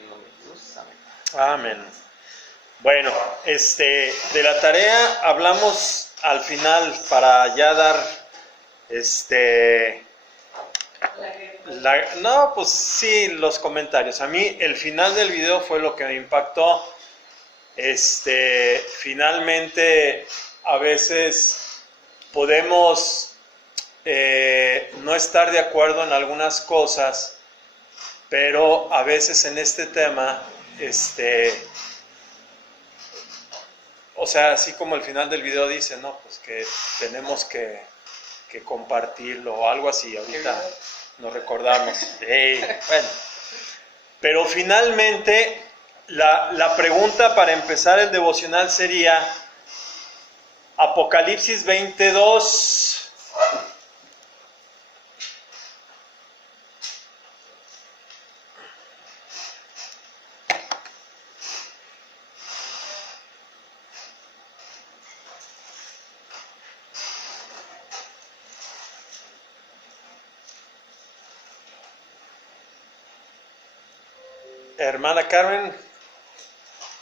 en nombre de Jesús. Amén. Amén. Bueno, de la tarea hablamos al final para ya dar, no, pues sí, los comentarios. A mí el final del video fue lo que me impactó. Finalmente, a veces podemos no estar de acuerdo en algunas cosas, pero a veces en este tema, o sea, así como el final del video dice, ¿no? Pues que tenemos que compartirlo o algo así, ahorita nos recordamos. Bueno, pero finalmente la pregunta para empezar el devocional sería Apocalipsis 22. Hermana Carmen.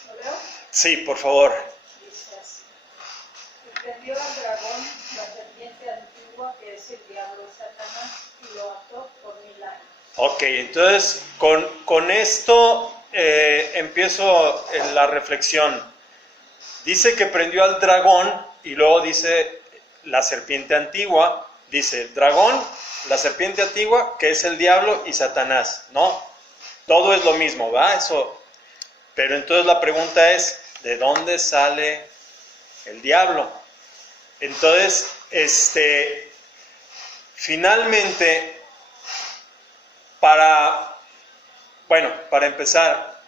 ¿Lo leo? Sí, por favor. Dice así: y prendió al dragón, la serpiente antigua, que es el diablo Satanás, y lo ató por 1000 años. Ok, entonces con esto empiezo en la reflexión. Dice que prendió al dragón y luego dice la serpiente antigua. Dice dragón, la serpiente antigua, que es el diablo y Satanás, ¿no? Todo es lo mismo, ¿va? Eso. Pero entonces la pregunta es, ¿de dónde sale el diablo? Entonces, finalmente, para empezar,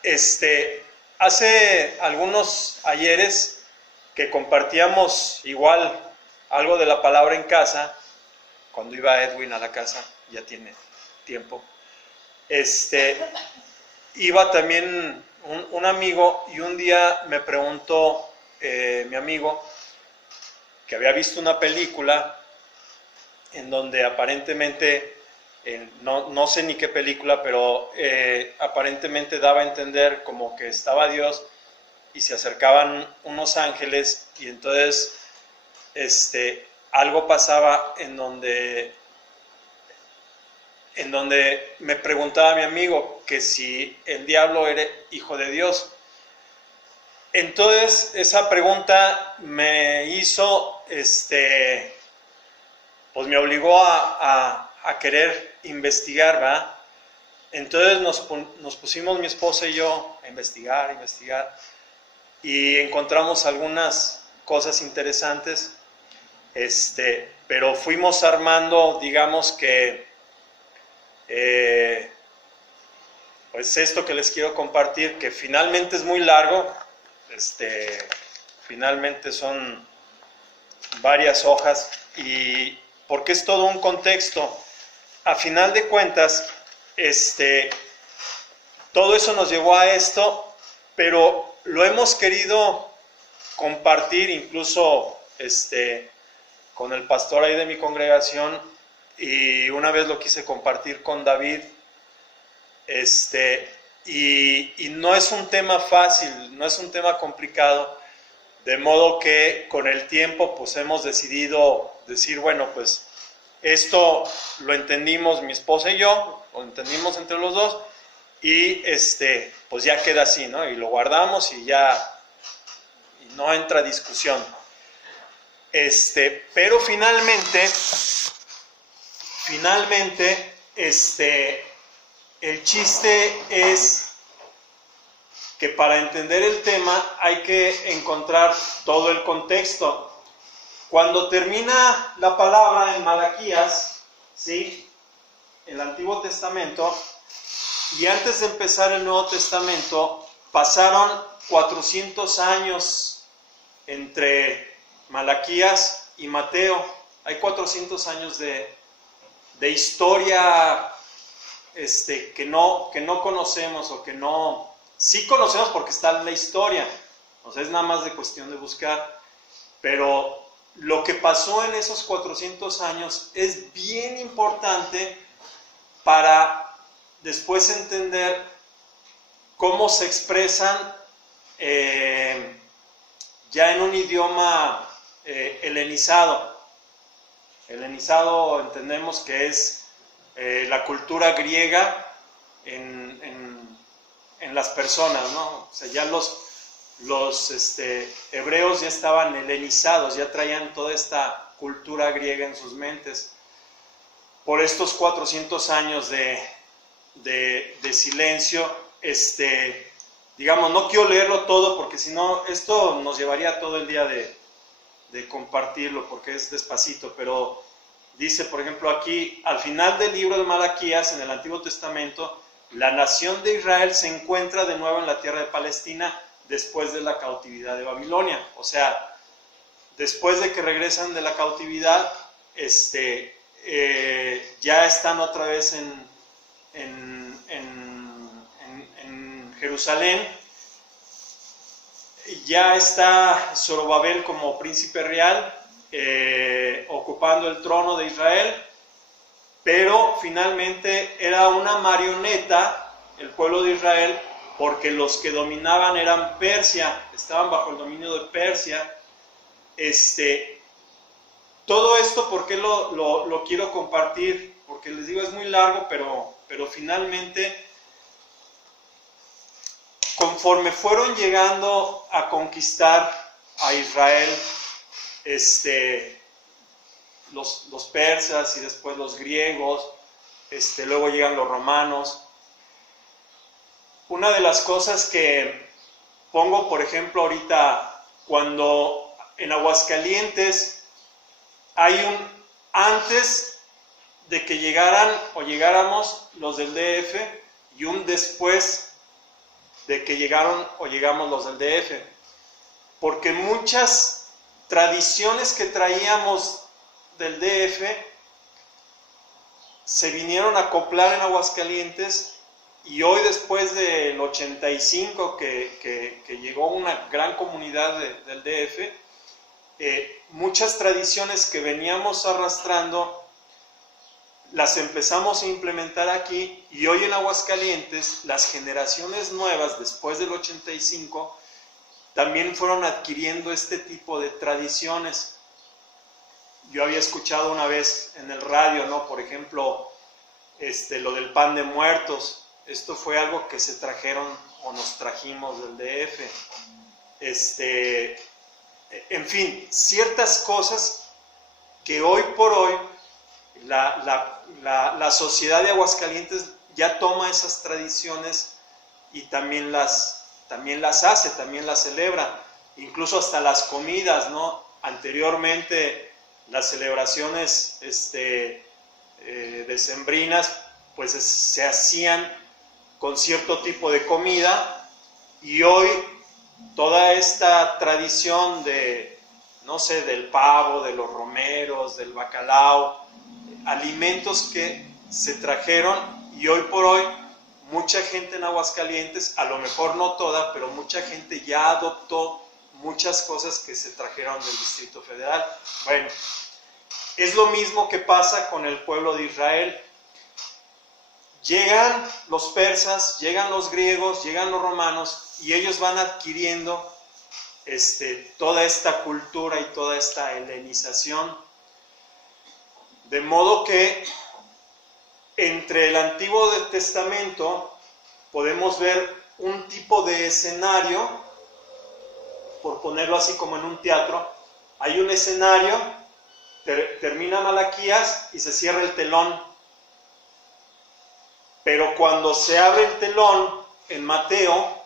hace algunos ayeres que compartíamos igual algo de la palabra en casa, cuando iba Edwin a la casa, ya tiene tiempo, iba también un amigo y un día me preguntó mi amigo que había visto una película en donde aparentemente, no sé ni qué película, pero aparentemente daba a entender como que estaba Dios y se acercaban unos ángeles y entonces algo pasaba en donde me preguntaba mi amigo que si el diablo era hijo de Dios. Entonces esa pregunta me hizo, pues me obligó a querer investigar, ¿verdad? Entonces nos pusimos mi esposa y yo a investigar y encontramos algunas cosas interesantes, pero fuimos armando, digamos que pues esto que les quiero compartir, que finalmente es muy largo, finalmente son varias hojas, y porque es todo un contexto. A final de cuentas, todo eso nos llevó a esto, pero lo hemos querido compartir incluso con el pastor ahí de mi congregación, y una vez lo quise compartir con David, y no es un tema fácil, no es un tema complicado, de modo que con el tiempo pues hemos decidido decir, bueno, pues esto lo entendimos mi esposa y yo, lo entendimos entre los dos, y pues ya queda así, ¿no? Y lo guardamos y ya y no entra discusión. Pero finalmente, el chiste es que para entender el tema hay que encontrar todo el contexto. Cuando termina la palabra en Malaquías, ¿sí?, el Antiguo Testamento, y antes de empezar el Nuevo Testamento, pasaron 400 años entre Malaquías y Mateo. Hay 400 años de historia que no conocemos, o que no, sí conocemos porque está en la historia, o sea, es nada más de cuestión de buscar, pero lo que pasó en esos 400 años es bien importante para después entender cómo se expresan ya en un idioma helenizado. Helenizado entendemos que es la cultura griega en las personas, ¿no? O sea, ya los hebreos ya estaban helenizados, ya traían toda esta cultura griega en sus mentes. Por estos 400 años de silencio, digamos, no quiero leerlo todo porque si no, esto nos llevaría todo el día de compartirlo porque es despacito, pero dice, por ejemplo, aquí, al final del libro de Malaquías, en el Antiguo Testamento, la nación de Israel se encuentra de nuevo en la tierra de Palestina después de la cautividad de Babilonia. O sea, después de que regresan de la cautividad, ya están otra vez en Jerusalén. Ya está Zorobabel como príncipe real, ocupando el trono de Israel, pero finalmente era una marioneta el pueblo de Israel, porque los que dominaban eran Persia, estaban bajo el dominio de Persia. Todo esto, ¿por qué lo quiero compartir? Porque les digo, es muy largo, pero finalmente, conforme fueron llegando a conquistar a Israel, los persas y después los griegos, luego llegan los romanos. Una de las cosas que pongo, por ejemplo, ahorita, cuando en Aguascalientes hay antes de que llegaran o llegáramos los del DF y un después de que llegaron o llegamos los del DF, porque muchas tradiciones que traíamos del DF se vinieron a acoplar en Aguascalientes, y hoy, después del 85 que llegó una gran comunidad del DF, muchas tradiciones que veníamos arrastrando las empezamos a implementar aquí, y hoy en Aguascalientes las generaciones nuevas después del 85 también fueron adquiriendo este tipo de tradiciones. Yo había escuchado una vez en el radio, ¿no? Por ejemplo, lo del pan de muertos. Esto fue algo que se trajeron o nos trajimos del DF. En fin, ciertas cosas que hoy por hoy la sociedad de Aguascalientes ya toma esas tradiciones y también las hace, también las celebra. Incluso hasta las comidas, ¿no? Anteriormente las celebraciones decembrinas pues se hacían con cierto tipo de comida, y hoy toda esta tradición no sé, del pavo, de los romeros, del bacalao, alimentos que se trajeron, y hoy por hoy mucha gente en Aguascalientes, a lo mejor no toda, pero mucha gente ya adoptó muchas cosas que se trajeron del Distrito Federal. Bueno, es lo mismo que pasa con el pueblo de Israel. Llegan los persas, llegan los griegos, llegan los romanos, y ellos van adquiriendo toda esta cultura y toda esta helenización. De modo que entre el Antiguo Testamento podemos ver un tipo de escenario, por ponerlo así como en un teatro. Hay un escenario, termina Malaquías y se cierra el telón. Pero cuando se abre el telón en Mateo,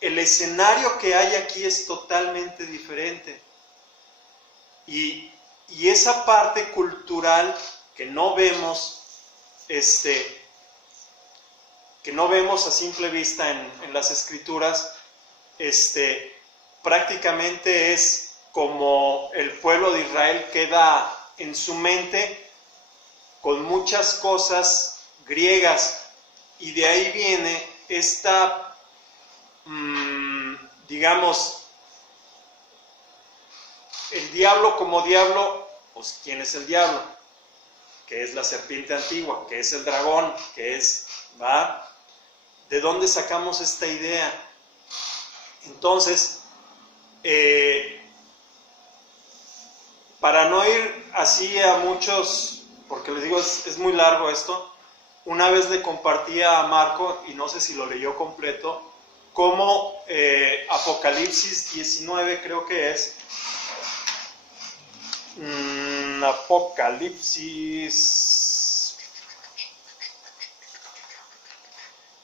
el escenario que hay aquí es totalmente diferente. Y esa parte cultural que no vemos, a simple vista en las Escrituras, prácticamente es como el pueblo de Israel queda en su mente con muchas cosas griegas. Y de ahí viene esta, digamos, el diablo como diablo. Pues, ¿quién es el diablo? Que es la serpiente antigua, que es el dragón, que es, ¿de dónde sacamos esta idea? Entonces, para no ir así a muchos, porque les digo, es muy largo esto, una vez le compartí a Marco, y no sé si lo leyó completo, cómo Apocalipsis 19 creo que es,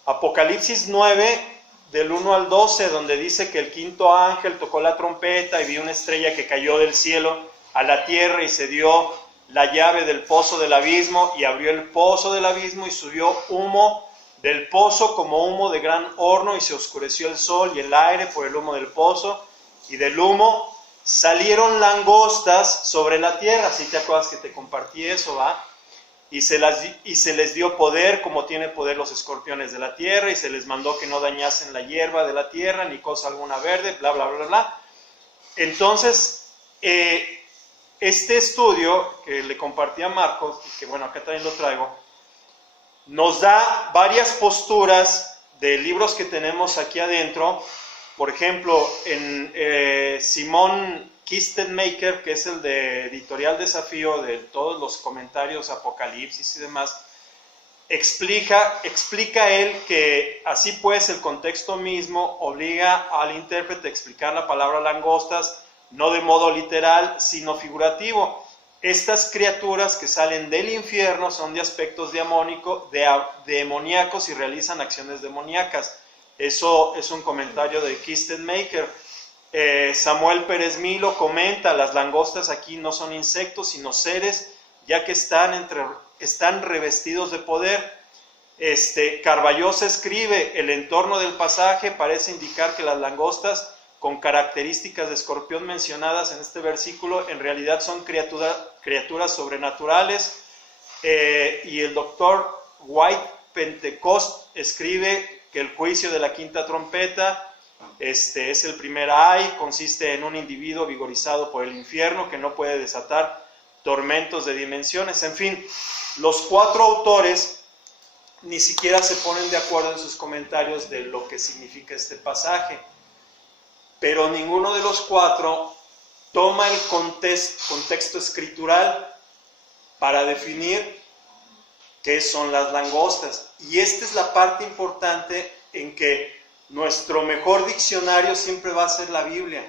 Apocalipsis 9, del 1 al 12, donde dice que el quinto ángel tocó la trompeta y vi una estrella que cayó del cielo a la tierra y se dio la llave del pozo del abismo y abrió el pozo del abismo y subió humo del pozo como humo de gran horno y se oscureció el sol y el aire por el humo del pozo y del humo salieron langostas sobre la tierra. ¿Sí te acuerdas que te compartí eso, va? Y se les dio poder como tiene poder los escorpiones de la tierra y se les mandó que no dañasen la hierba de la tierra ni cosa alguna verde, bla, bla, bla, bla. Entonces, este estudio que le compartí a Marcos, que bueno, acá también lo traigo, nos da varias posturas de libros que tenemos aquí adentro. Por ejemplo, en Simón Kistenmaker, que es el de Editorial Desafío, de todos los comentarios, Apocalipsis y demás, explica él que así pues el contexto mismo obliga al intérprete a explicar la palabra langostas, no de modo literal, sino figurativo. Estas criaturas que salen del infierno son de aspectos demoníacos y realizan acciones demoníacas. Eso es un comentario de Kistenmaker. Samuel Pérez Milo comenta, las langostas aquí no son insectos, sino seres, ya que están revestidos de poder. Carballosa escribe, el entorno del pasaje parece indicar que las langostas con características de escorpión mencionadas en este versículo en realidad son criaturas sobrenaturales. Y el doctor White Pentecost escribe que el juicio de la quinta trompeta es el primer ay, consiste en un individuo vigorizado por el infierno que no puede desatar tormentos de dimensiones. En fin, los cuatro autores ni siquiera se ponen de acuerdo en sus comentarios de lo que significa este pasaje, pero ninguno de los cuatro toma el contexto escritural para definir qué son las langostas. Y esta es la parte importante en que nuestro mejor diccionario siempre va a ser la Biblia.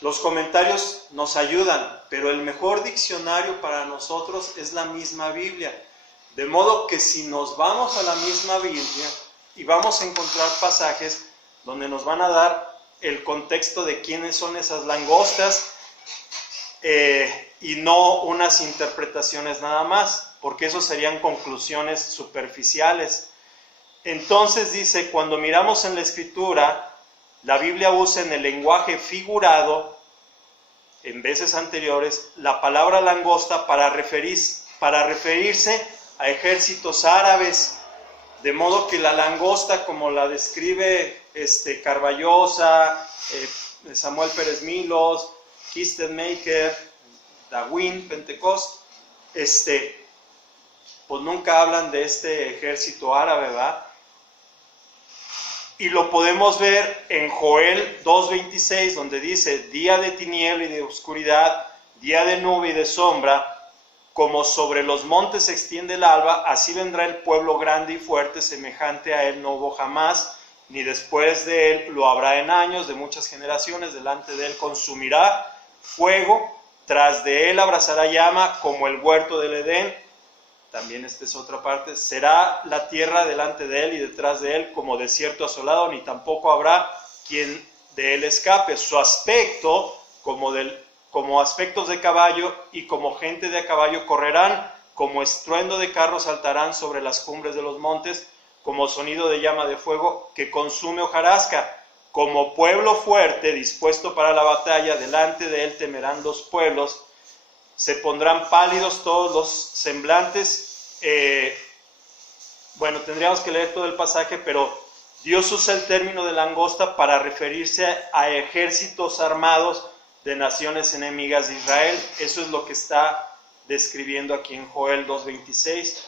Los comentarios nos ayudan, pero el mejor diccionario para nosotros es la misma Biblia. De modo que si nos vamos a la misma Biblia y vamos a encontrar pasajes donde nos van a dar el contexto de quiénes son esas langostas y no unas interpretaciones nada más, porque eso serían conclusiones superficiales. Entonces dice, cuando miramos en la Escritura, la Biblia usa en el lenguaje figurado, en veces anteriores, la palabra langosta para referirse a ejércitos árabes, de modo que la langosta, como la describe Carballosa, Samuel Pérez Milos, Kistenmaker, Darwin, Pentecost, pues nunca hablan de este ejército árabe, ¿verdad? Y lo podemos ver en Joel 2:26, donde dice, día de tiniebla y de oscuridad, día de nube y de sombra, como sobre los montes se extiende el alba, así vendrá el pueblo grande y fuerte, semejante a él no hubo jamás, ni después de él lo habrá en años, de muchas generaciones, delante de él consumirá fuego, tras de él abrazará llama, como el huerto del Edén. También esta es otra parte, será la tierra delante de él y detrás de él como desierto asolado, ni tampoco habrá quien de él escape. Su aspecto, como aspectos de caballo y como gente de a caballo correrán, como estruendo de carros saltarán sobre las cumbres de los montes, como sonido de llama de fuego que consume hojarasca. Como pueblo fuerte, dispuesto para la batalla, delante de él temerán los pueblos, se pondrán pálidos todos los semblantes. Bueno, tendríamos que leer todo el pasaje, pero Dios usa el término de langosta para referirse a ejércitos armados de naciones enemigas de Israel. Eso es lo que está describiendo aquí en Joel 2:26.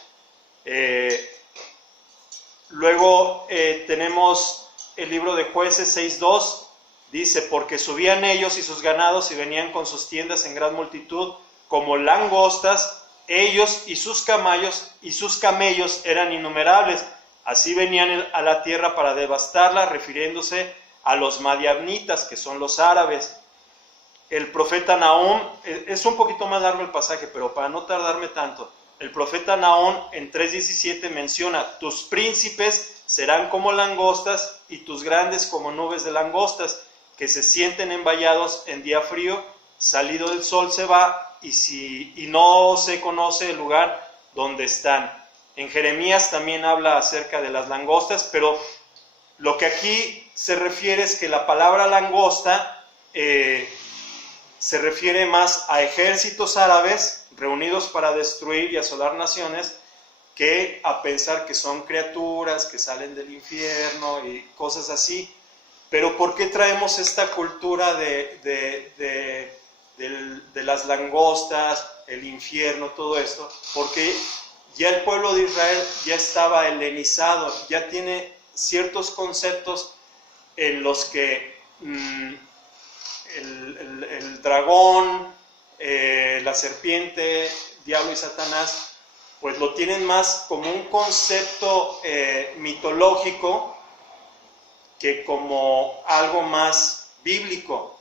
Luego tenemos el libro de Jueces 6:2, dice, porque subían ellos y sus ganados y venían con sus tiendas en gran multitud, como langostas, ellos y sus camellos eran innumerables. Así venían a la tierra para devastarla, refiriéndose a los madianitas, que son los árabes. El profeta Nahum, es un poquito más largo el pasaje, pero para no tardarme tanto, el profeta Nahum en 3:17 menciona, tus príncipes serán como langostas y tus grandes como nubes de langostas, que se sienten envallados en día frío, salido del sol se va y no se conoce el lugar donde están. En Jeremías también habla acerca de las langostas, pero lo que aquí se refiere es que la palabra langosta se refiere más a ejércitos árabes reunidos para destruir y asolar naciones que a pensar que son criaturas que salen del infierno y cosas así. Pero ¿por qué traemos esta cultura de las langostas, el infierno, todo esto? Porque ya el pueblo de Israel ya estaba helenizado, ya tiene ciertos conceptos en los que el dragón, la serpiente, diablo y Satanás, pues lo tienen más como un concepto mitológico que como algo más bíblico.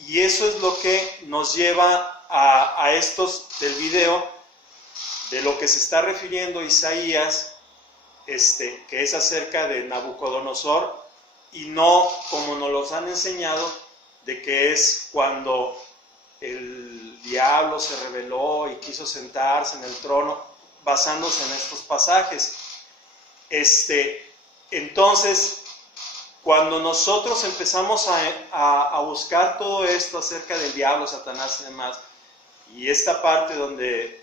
Y eso es lo que nos lleva a estos del video, de lo que se está refiriendo Isaías, que es acerca de Nabucodonosor, y no como nos los han enseñado, de que es cuando el diablo se rebeló y quiso sentarse en el trono, basándose en estos pasajes. Entonces, cuando nosotros empezamos a buscar todo esto acerca del diablo, Satanás y demás, y esta parte donde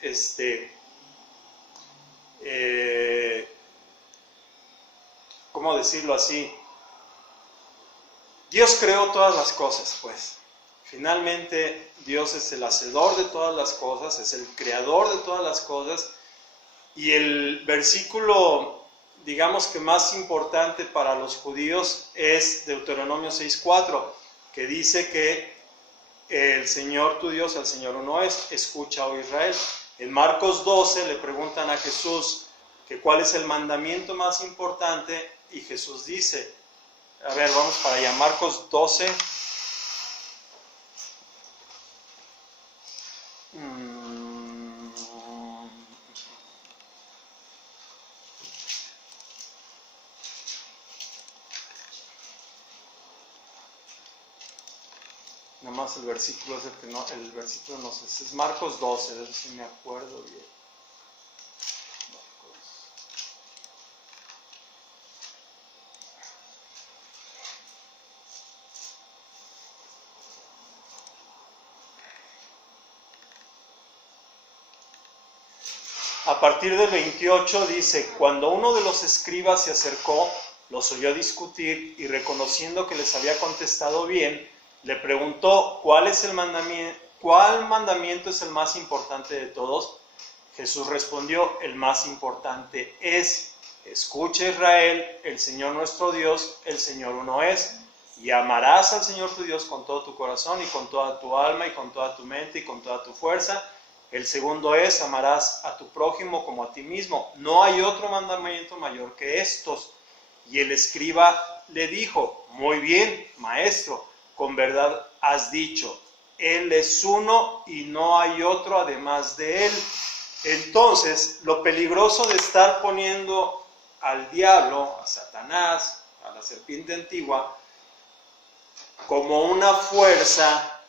¿cómo decirlo así? Dios creó todas las cosas, pues. Finalmente, Dios es el hacedor de todas las cosas, es el creador de todas las cosas. Y el versículo, digamos que más importante para los judíos es Deuteronomio 6:4, que dice que el Señor tu Dios, el Señor uno es, escucha, oh Israel. En Marcos 12 le preguntan a Jesús que cuál es el mandamiento más importante, y Jesús dice, a ver, vamos para allá, Marcos 12. Nada más el versículo es el que no, el versículo no sé, es Marcos 12, de eso sí me acuerdo bien. A partir del 28 dice, cuando uno de los escribas se acercó, los oyó discutir y reconociendo que les había contestado bien, le preguntó, ¿cuál mandamiento es el más importante de todos? Jesús respondió, el más importante es, escucha Israel, el Señor nuestro Dios, el Señor uno es, y amarás al Señor tu Dios con todo tu corazón y con toda tu alma y con toda tu mente y con toda tu fuerza. El segundo es, amarás a tu prójimo como a ti mismo. No hay otro mandamiento mayor que estos. Y el escriba le dijo, muy bien, maestro, con verdad has dicho, Él es uno y no hay otro además de Él. Entonces, lo peligroso de estar poniendo al diablo, a Satanás, a la serpiente antigua, como una fuerza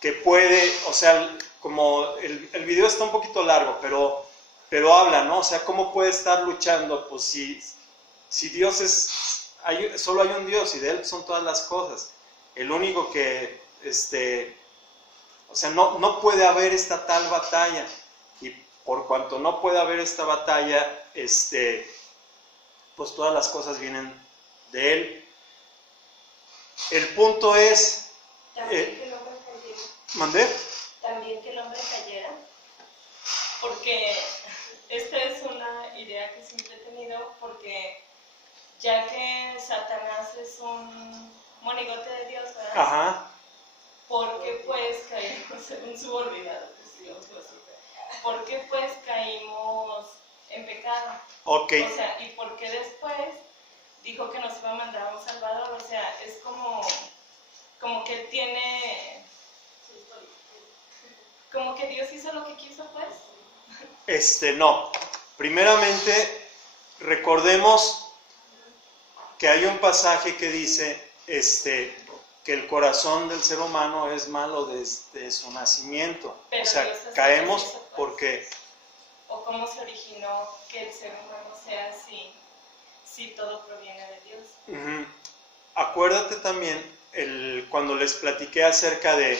que puede, o sea, como el video está un poquito largo, pero habla, ¿no? O sea, ¿cómo puede estar luchando? Pues si Dios es, solo hay un Dios y de Él son todas las cosas. El único que, o sea, no puede haber esta tal batalla. Y por cuanto no puede haber esta batalla, pues todas las cosas vienen de Él. El punto es... También que el hombre cayera. ¿Mandé? También que el hombre cayera. Porque esta es una idea que siempre he tenido creo, porque ya que Satanás es un monigote de Dios, ¿verdad? Ajá. Porque pues caímos en un subordinado, pues Dios lo supe. Porque pues caímos en pecado. Ok. O sea, y porque después dijo que nos iba a mandar a un Salvador, o sea, es como que él tiene, como que Dios hizo lo que quiso, pues. No. Primeramente, recordemos que hay un pasaje que dice, que el corazón del ser humano es malo desde su nacimiento. Pero o sea, Dios hace caemos eso, pues. porque... O cómo se originó que el ser humano sea así, si todo proviene de Dios. Uh-huh. Acuérdate también, cuando les platiqué acerca de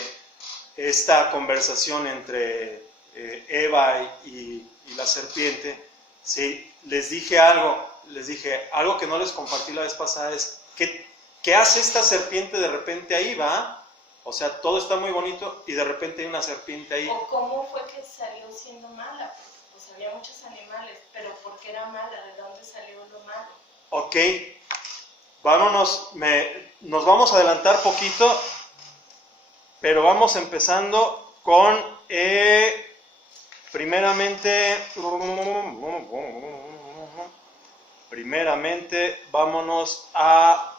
esta conversación entre Eva y la serpiente, ¿sí? Les dije algo que no les compartí la vez pasada, es ¿qué hace esta serpiente de repente ahí, va? O sea, todo está muy bonito y de repente hay una serpiente ahí. O cómo fue que salió siendo mala, pues había muchos animales, pero ¿por qué era mala? ¿De dónde salió lo malo? Ok, vámonos, nos vamos a adelantar poquito, pero vamos empezando con, primeramente, vámonos a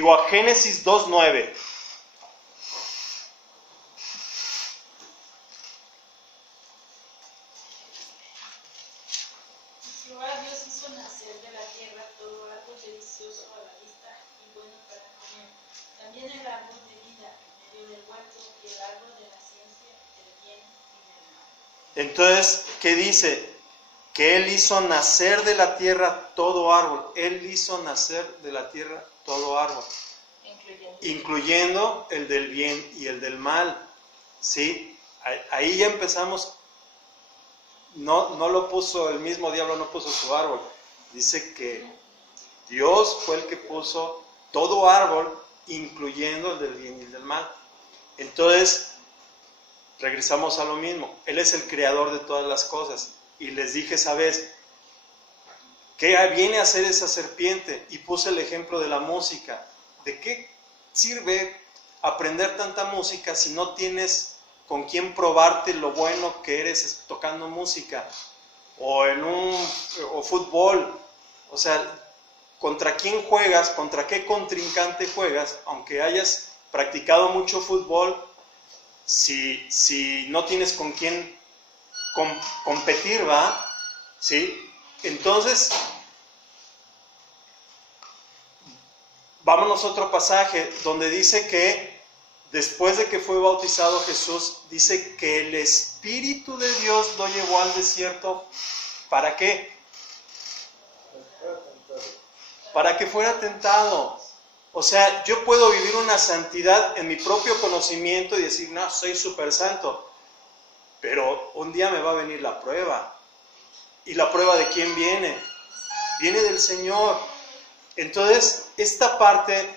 a Génesis 2:9. Jehová Dios hizo nacer de la tierra todo árbol delicioso a la vista y bueno para comer. También el árbol de vida en medio del huerto y el árbol de la ciencia del bien y del mal. Entonces, ¿qué dice? Que Él hizo nacer de la tierra todo árbol. Él hizo nacer de la tierra todo árbol. Incluyendo el del bien y el del mal. ¿Sí? Ahí ya empezamos. No lo puso, el mismo diablo no puso su árbol. Dice que Dios fue el que puso todo árbol, incluyendo el del bien y el del mal. Entonces, regresamos a lo mismo. Él es el creador de todas las cosas. Y les dije esa vez, ¿qué viene a hacer esa serpiente? Y puse el ejemplo de la música. ¿De qué sirve aprender tanta música si no tienes con quién probarte lo bueno que eres tocando música? O fútbol. O sea, ¿contra quién juegas? ¿Contra qué contrincante juegas? Aunque hayas practicado mucho fútbol, si no tienes con quién competir, ¿va? ¿Sí? Entonces, vámonos a otro pasaje donde dice que después de que fue bautizado Jesús, dice que el Espíritu de Dios lo llevó al desierto. ¿Para qué? Para que fuera tentado. O sea, yo puedo vivir una santidad en mi propio conocimiento y decir, no, soy súper santo. Pero un día me va a venir la prueba. ¿Y la prueba de quién viene? Viene del Señor. Entonces, esta parte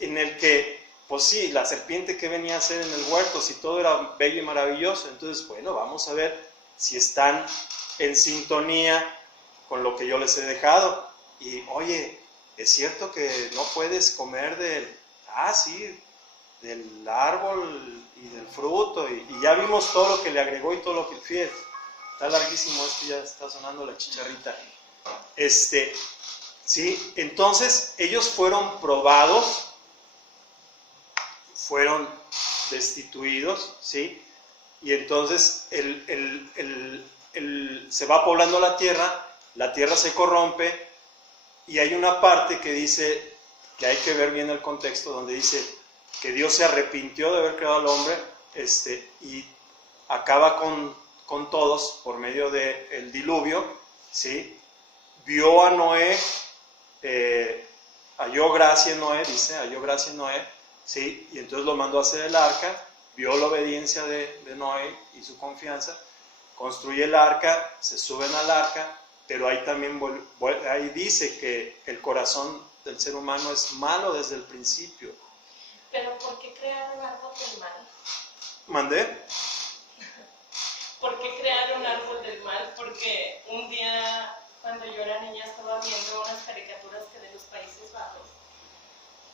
en el que, pues sí, la serpiente que venía a hacer en el huerto, si todo era bello y maravilloso, entonces, bueno, vamos a ver si están en sintonía con lo que yo les he dejado. Y, oye, ¿es cierto que no puedes comer del árbol y del fruto? Y ya vimos todo lo que le agregó y todo lo que... Fíjate, está larguísimo esto, ya está sonando la chicharrita. ¿Sí? Entonces, ellos fueron probados, fueron destituidos, ¿sí? Y entonces se va poblando la tierra se corrompe, y hay una parte que dice, que hay que ver bien el contexto, donde dice que Dios se arrepintió de haber creado al hombre, y acaba con todos por medio del diluvio, ¿sí? Vio a Noé, halló gracia en Noé, ¿sí? Y entonces lo mandó a hacer el arca, vio la obediencia de Noé y su confianza, construye el arca, se suben al arca, pero ahí también ahí dice que el corazón del ser humano es malo desde el principio. ¿Pero por qué crearon algo del mal? ¿Mandé? ¿por qué crear un árbol del mal? Porque un día, cuando yo era niña, estaba viendo unas caricaturas que de los Países Bajos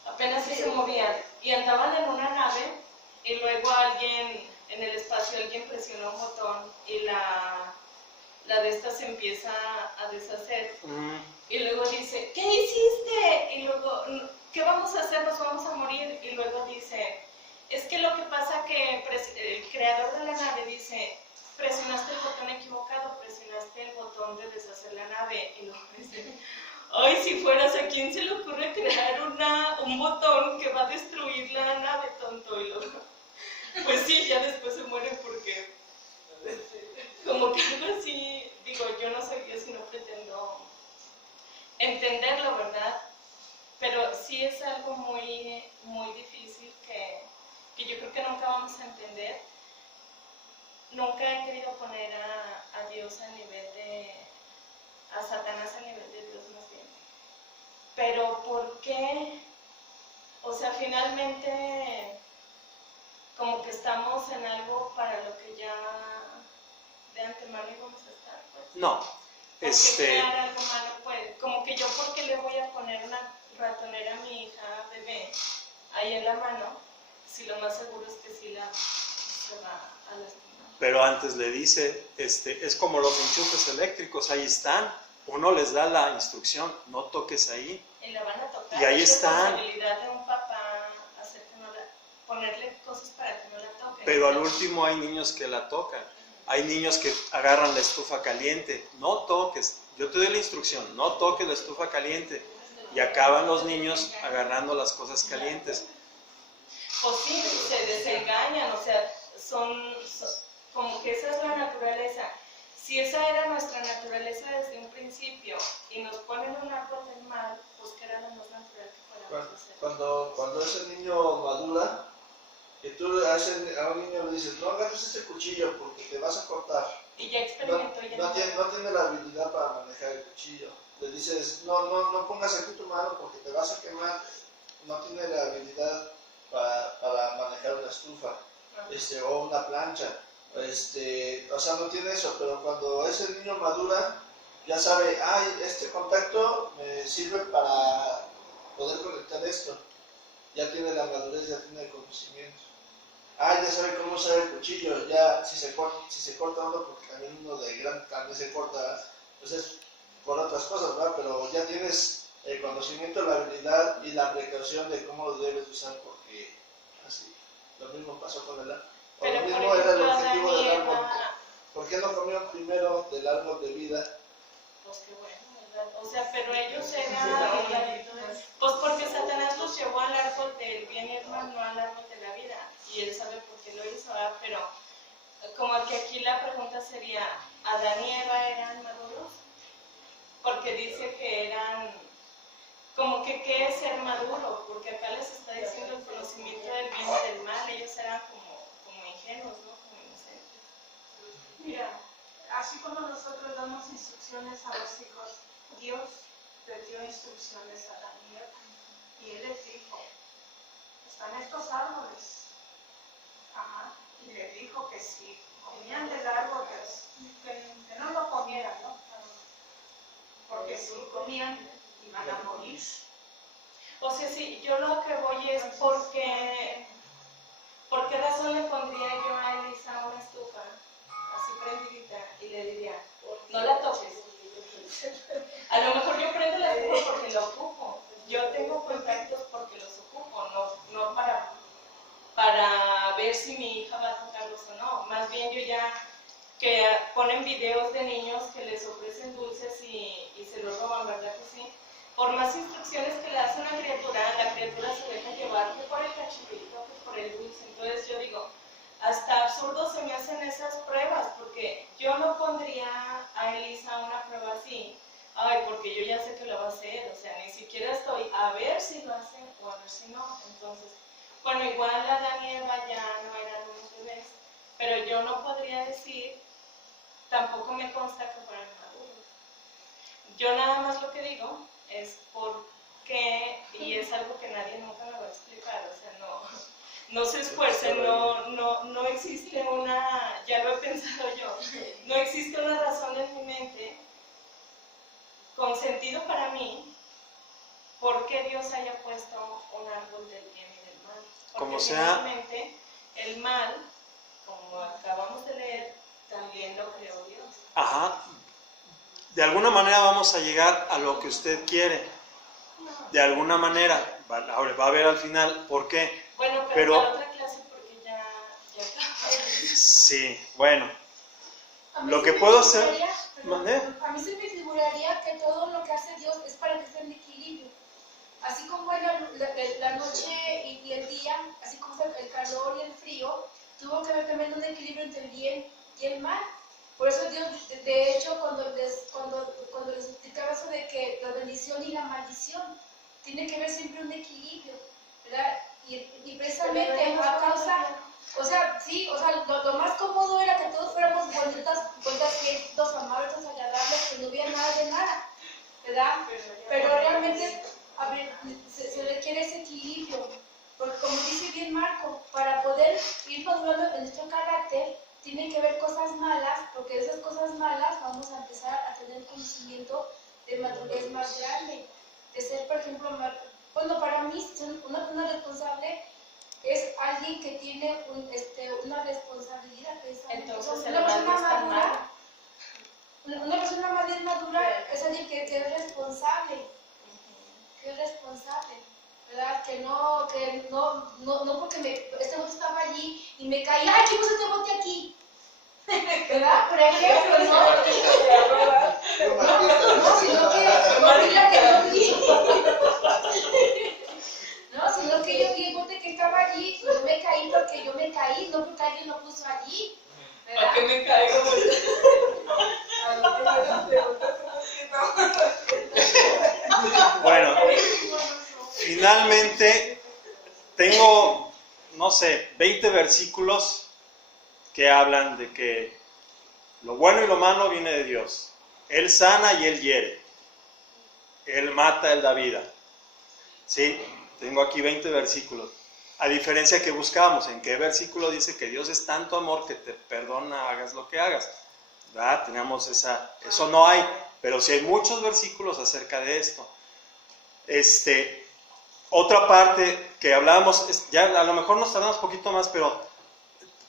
apenas si se movían y andaban en una nave y luego alguien en el espacio, alguien presiona un botón y la de estas se empieza a deshacer y luego dice, ¿qué hiciste? Y luego, ¿qué vamos a hacer? Nos vamos a morir. Y luego dice, es que lo que pasa que el creador de la nave dice, presionaste el botón equivocado, presionaste el botón de deshacer la nave. Y luego dice, ay, si fueras, ¿a quién se le ocurre crear un botón que va a destruir la nave, tonto? Y luego, pues sí, ya después se mueren porque como que algo así, digo, yo no soy Dios y no pretendo entenderlo, ¿verdad? Pero sí es algo muy, muy difícil que yo creo que nunca vamos a entender. Nunca he querido poner a Dios a nivel de, a Satanás a nivel de Dios más bien. Pero ¿por qué? O sea, finalmente como que estamos en algo para lo que ya de antemano íbamos a estar, pues. No. ¿Por qué crear algo malo? Pues, como que yo, ¿por qué le voy a poner una ratonera a mi hija bebé ahí en la mano? Si lo más seguro es que sí se va a lastimar. Pero antes le dice, es como los enchufes eléctricos, ahí están. Uno les da la instrucción, no toques ahí. Y la van a tocar. Y ahí es están. responsabilidad de un papá hacer que no ponerle cosas para que no la toquen. Pero al último hay niños que la tocan. Hay niños que agarran la estufa caliente. No toques. Yo te doy la instrucción, no toques la estufa caliente. Y acaban los niños agarrando las cosas calientes. Pues sí, se desengañan, o sea, son como que esa es la naturaleza. Si esa era nuestra naturaleza desde un principio y nos ponen un árbol del mal, pues que era lo más natural que fuéramos a hacer. Cuando ese niño madura, que tú a un niño le dices, no agarres ese cuchillo porque te vas a cortar. Y ya experimentó, No tiene la habilidad para manejar el cuchillo. Le dices, no pongas aquí tu mano porque te vas a quemar. No tiene la habilidad para manejar una estufa o una plancha. O sea, no tiene eso, pero cuando ese niño madura, ya sabe, este contacto me sirve para poder conectar esto. Ya tiene la madurez, ya tiene el conocimiento. Ya sabe cómo usar el cuchillo, ya si se corta uno, porque también uno de gran también se corta, pues es por otras cosas, ¿verdad? Pero ya tienes el conocimiento, la habilidad y la precaución de cómo lo debes usar, porque así, lo mismo pasó con el árbol. Pero lo mismo por ejemplo, era el objetivo del árbol. Eva, ¿Por qué no comieron primero del árbol de vida? pues qué bueno, ¿verdad? O sea, pero ellos eran, pues porque Satanás los llevó al árbol del bien y el mal, no al árbol de la vida. Y él sabe por qué lo hizo, ¿verdad? Pero como que aquí la pregunta sería, ¿Adán y Eva eran maduros? Porque dice que eran, como que ¿qué es ser maduro? Porque acá les está diciendo el conocimiento del bien y del mal, ellos eran como ingenuos, ¿no? Como inocentes. Mira, así como nosotros damos instrucciones a los hijos, Dios les dio instrucciones a Daniel y él les dijo, están estos árboles. Y les dijo que si comían del árbol, que no lo comieran, ¿no? Porque si comían, iban a morir. O sea, sí, yo lo que voy es porque, ¿por qué razón le pondría yo a Elisa una estufa así prendidita y le diría, no la toques? A lo mejor yo prendo la estufa porque la ocupo. Yo tengo contactos porque los ocupo, no para ver si mi hija va a tocarlos o no. Más bien yo ya que ponen videos de niños que les ofrecen dulces y se los roban, ¿verdad que sí? Por más instrucciones que le hace una criatura, la criatura se deja llevar que por el cachorrito, que por el dulce. Entonces yo digo, hasta absurdo se me hacen esas pruebas, porque yo no pondría a Elisa una prueba así, porque yo ya sé que lo va a hacer, o sea, ni siquiera estoy a ver si lo hace o a ver si no. Entonces, bueno, igual Adán y Eva ya no eran unos bebés, pero yo no podría decir, tampoco me consta que fueran maduros. Yo nada más lo que digo es por qué, y es algo que nadie nunca me va a explicar, o sea, no se esfuercen, no existe una, ya lo he pensado yo, no existe una razón en mi mente con sentido para mí por qué Dios haya puesto un árbol del bien y del mal. Porque Como sea, finalmente el mal, como acabamos de leer, también lo creó Dios. ajá, de alguna manera vamos a llegar a lo que usted quiere, de alguna manera, va a ver al final por qué. Bueno, Pero- para otra clase porque ya acabamos. Sí, bueno, A mí lo se que me puedo hacer, figuraría, perdón, ¿mande? a mí se me figuraría que todo lo que hace Dios es para que esté en equilibrio. Así como es la noche y el día, así como el calor y el frío, tuvo que haber también un equilibrio entre el bien y el mal. Por eso Dios, de hecho, cuando les explicaba eso de que la bendición y la maldición, tiene que haber siempre un equilibrio, ¿verdad? Y precisamente a causa, o sea, sí, o sea, lo más cómodo era que todos fuéramos bonitos, quietos, amables, agradables, que no hubiera nada de nada, ¿verdad? Pero realmente, a ver, se requiere ese equilibrio, porque como dice bien Marco, para poder ir madurando en nuestro carácter, tiene que haber cosas malas, porque de esas cosas malas vamos a empezar a tener conocimiento de madurez más grande, de ser, por ejemplo, bueno, para mí, una responsable es alguien que tiene una responsabilidad. Entonces una el mal persona no está madura, mal. una persona madura es alguien que es responsable, ¿verdad? Que no porque este bote estaba allí y me caí, ¡ay, qué puso este bote aquí! ¿Verdad? Por ejemplo, ¿no? No, sino que yo vi el bote que estaba allí y no me caí porque yo me caí, no porque alguien lo puso allí, ¿verdad? ¿Para qué me caigo? Bueno, finalmente tengo, no sé, 20 versículos que hablan de que lo bueno y lo malo viene de Dios. Él sana y Él hiere. Él mata, Él da vida. Sí, tengo aquí 20 versículos. A diferencia que buscamos, ¿en qué versículo dice que Dios es tanto amor que te perdona, hagas lo que hagas? ¿Verdad? Tenemos eso no hay, pero sí hay muchos versículos acerca de esto. Otra parte que hablábamos, ya a lo mejor nos tardamos un poquito más, pero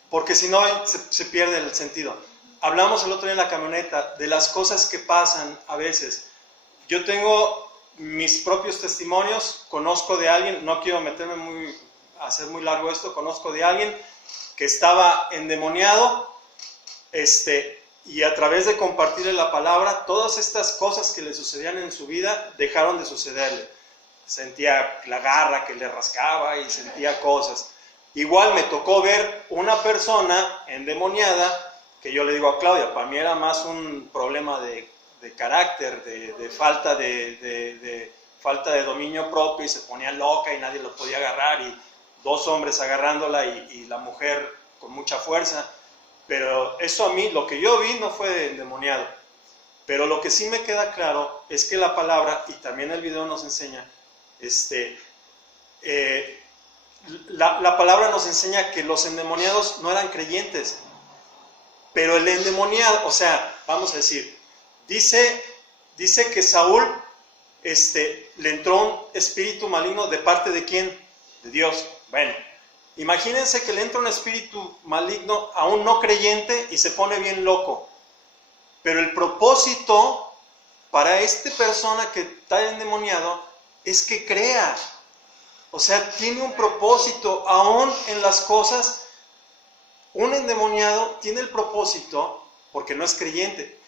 porque si no se pierde el sentido. Hablamos el otro día en la camioneta de las cosas que pasan a veces. Yo tengo mis propios testimonios, conozco de alguien, no quiero meterme hacer muy largo esto, conozco de alguien que estaba endemoniado, y a través de compartirle la palabra, todas estas cosas que le sucedían en su vida dejaron de sucederle. Sentía la garra que le rascaba y sentía cosas. Igual me tocó ver una persona endemoniada, que yo le digo a Claudia, para mí era más un problema de carácter, de falta falta de dominio propio, y se ponía loca y nadie lo podía agarrar, y dos hombres agarrándola y la mujer con mucha fuerza. Pero eso a mí, lo que yo vi no fue endemoniado. Pero lo que sí me queda claro es que la palabra, y también el video nos enseña, la palabra nos enseña que los endemoniados no eran creyentes. Pero el endemoniado, o sea, vamos a decir, dice que Saúl le entró un espíritu maligno ¿de parte de quién? De Dios. Bueno, imagínense que le entra un espíritu maligno a un no creyente y se pone bien loco. Pero el propósito para esta persona que está endemoniado es que crea. O sea, tiene un propósito aún en las cosas. Un endemoniado tiene el propósito, porque no es creyente.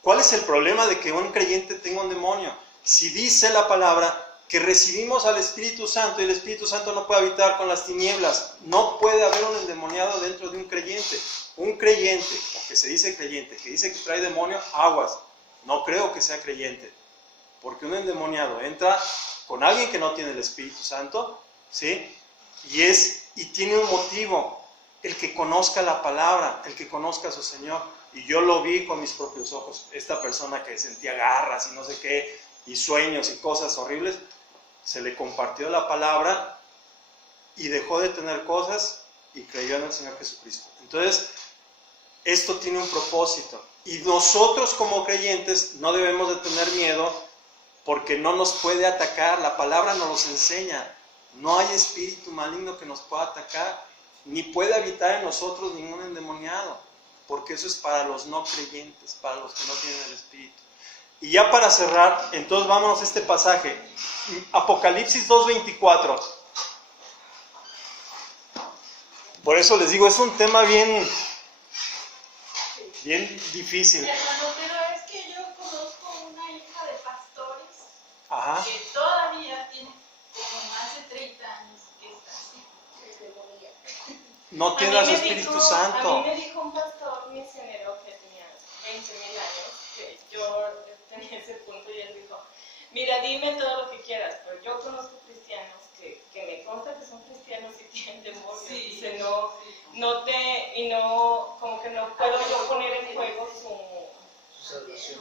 ¿Cuál es el problema de que un creyente tenga un demonio? Si dice la palabra que recibimos al Espíritu Santo y el Espíritu Santo no puede habitar con las tinieblas, no puede haber un endemoniado dentro de un creyente. Un creyente, o que se dice creyente, que dice que trae demonio, aguas. No creo que sea creyente, porque un endemoniado entra con alguien que no tiene el Espíritu Santo, ¿sí? Y tiene un motivo. El que conozca la palabra, el que conozca a su Señor. Y yo lo vi con mis propios ojos. Esta persona que sentía garras y no sé qué, y sueños y cosas horribles, se le compartió la palabra y dejó de tener cosas y creyó en el Señor Jesucristo. Entonces, esto tiene un propósito. Y nosotros como creyentes no debemos de tener miedo porque no nos puede atacar. La palabra nos los enseña. No hay espíritu maligno que nos pueda atacar, ni puede habitar en nosotros ningún endemoniado, porque eso es para los no creyentes, para los que no tienen el espíritu. Y ya para cerrar, entonces vámonos a este pasaje. Apocalipsis 2:24. Por eso les digo, es un tema bien difícil. Hermano, pero es que yo conozco una hija de pastores Ajá. que todavía tiene como más de 30 años que está así. No tiene A al mí me Espíritu dijo- Santo. A mí me dijo un pastor misionero que tenía 20,000 años, que yo tenía ese punto, y él dijo, mira, dime todo lo que quieras, pero yo conozco cristianos que me consta que son cristianos y tienen demonios. Sí. Dice, como que no puedo yo poner en juego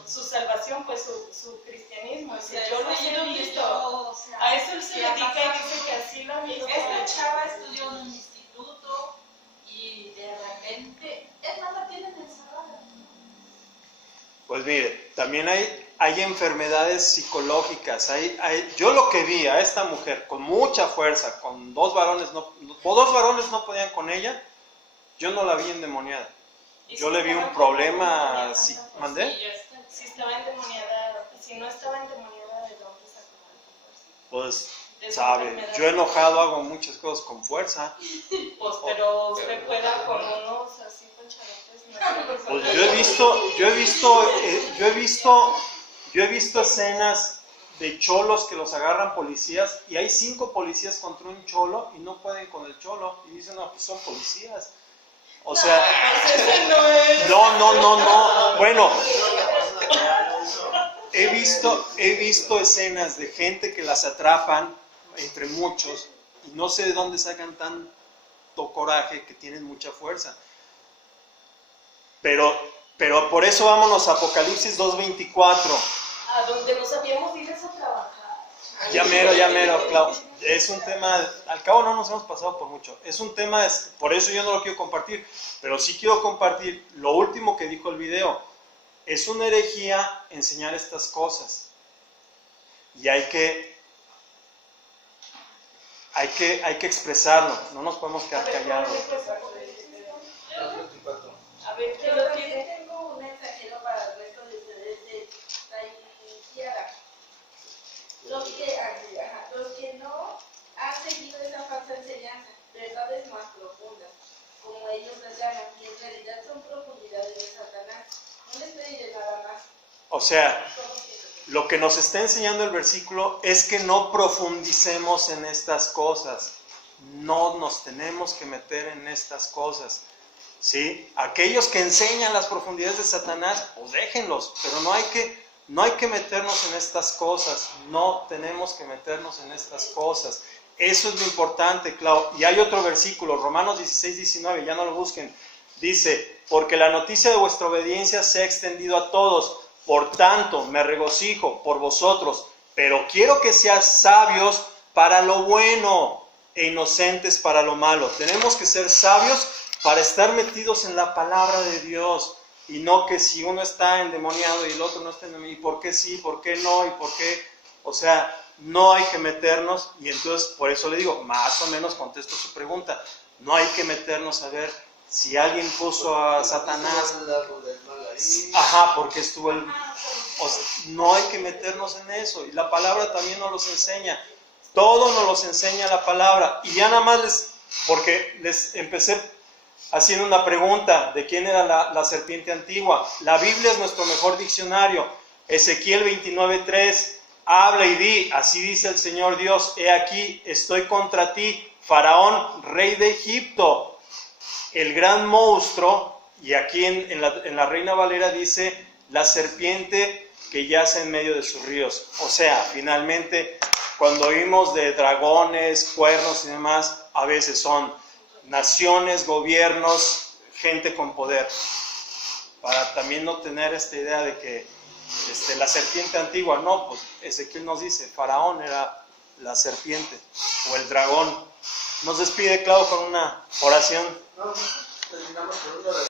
su salvación, pues su cristianismo. Dice, yo los he visto. A eso él se dedica y dice que así lo ha visto. Esta chava estudió en un instituto y de repente, es más, la tienen encerrada. Pues mire, también hay enfermedades psicológicas. Yo lo que vi a esta mujer con mucha fuerza, con dos varones no podían con ella, yo no la vi endemoniada. Y Yo si le vi estaba un problema, endemoniada, si, pues, ¿mandé? Si estaba endemoniada, si no estaba endemoniada, ¿de dónde sacó algo? Pues, De su sabe, enfermedad. yo enojado hago muchas cosas con fuerza. Pues, pero usted pueda con unos así concharotes, ¿no? Pues yo he visto escenas de cholos que los agarran policías y hay 5 policías contra un cholo y no pueden con el cholo y dicen, no, pues son policías. O sea, Pues ese no es. no. Bueno, he visto escenas de gente que las atrapan entre muchos y no sé de dónde sacan tanto coraje que tienen mucha fuerza. Pero por eso vámonos a Apocalipsis 2:24. A donde nos habíamos ido a trabajar. Ya mero, Clau. Es un tema, al cabo no nos hemos pasado por mucho. Es un tema, por eso yo no lo quiero compartir, pero sí quiero compartir lo último que dijo el video. Es una herejía enseñar estas cosas. Y hay que expresarlo, no nos podemos quedar callados. A ver, ¿qué Yo lo también tiene? tengo un mensajero para el resto de ustedes de Taitiara. Los que no han seguido esa falsa enseñanza, verdades más profundas, como ellos las llaman, y en realidad son profundidades de Satanás. No les pediré nada más. O sea, Solo que lo que nos está enseñando el versículo es que no profundicemos en estas cosas. No nos tenemos que meter en estas cosas. ¿Sí? Aquellos que enseñan las profundidades de Satanás, pues déjenlos, pero no hay que meternos en estas cosas. No tenemos que meternos en estas cosas. Eso es lo importante, Clau. Y hay otro versículo, Romanos 16:19, ya no lo busquen. Dice, porque la noticia de vuestra obediencia se ha extendido a todos. Por tanto, me regocijo por vosotros, pero quiero que seas sabios para lo bueno e inocentes para lo malo. Tenemos que ser sabios para estar metidos en la palabra de Dios, y no que si uno está endemoniado y el otro no está endemoniado, y por qué sí, por qué no, y por qué, o sea, no hay que meternos, y entonces por eso le digo, más o menos contesto su pregunta, no hay que meternos a ver si alguien puso a Satanás, ajá, porque estuvo el... O sea, no hay que meternos en eso, y la palabra también nos los enseña, todo nos los enseña la palabra, y ya nada más porque les empecé haciendo una pregunta de quién era la serpiente antigua. La Biblia es nuestro mejor diccionario. Ezequiel 29:3, habla y di, así dice el Señor Dios, he aquí, estoy contra ti, Faraón, rey de Egipto, el gran monstruo, y aquí en la Reina Valera dice, la serpiente que yace en medio de sus ríos. O sea, finalmente, cuando oímos de dragones, cuernos y demás, a veces son naciones, gobiernos, gente con poder, para también no tener esta idea de que la serpiente antigua, no, pues Ezequiel nos dice, Faraón era la serpiente o el dragón, Nos despide Clau con una oración. No, terminamos con una oración.